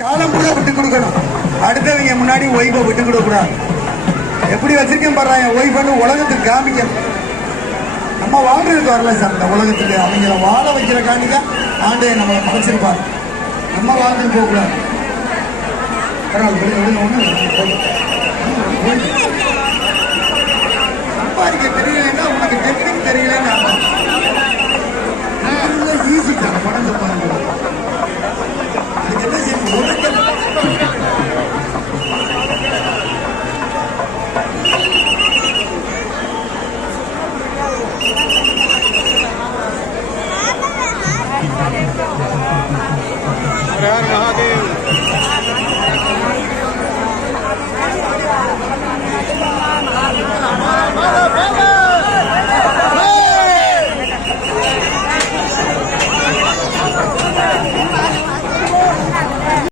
காலம் கூட விட்டு கொடுக்கணும். அடுத்தவங்க முன்னாடி ஒய்ஃபை விட்டு கொடுக்க கூடாது. எப்படி வச்சிருக்கேன் பாரு என் ஒய்ஃபு உலகத்துக்கு காமிக்க. நம்ம வாழ்றதுக்கு வரல சார் இந்த உலகத்துக்கு. அவங்கள வாழ வைக்கிற காண்டிதான் ஆண்டே நம்மளை மறைச்சிருப்பாரு. நம்ம வாழ்ந்துட்டு போகக்கூடாது. சம்பாதிக்க தெரியலன்னா உனக்கு டெக்னிக் தெரியலன்னு ஈஸி தான் படம் சம்பாதிக்கலாம்.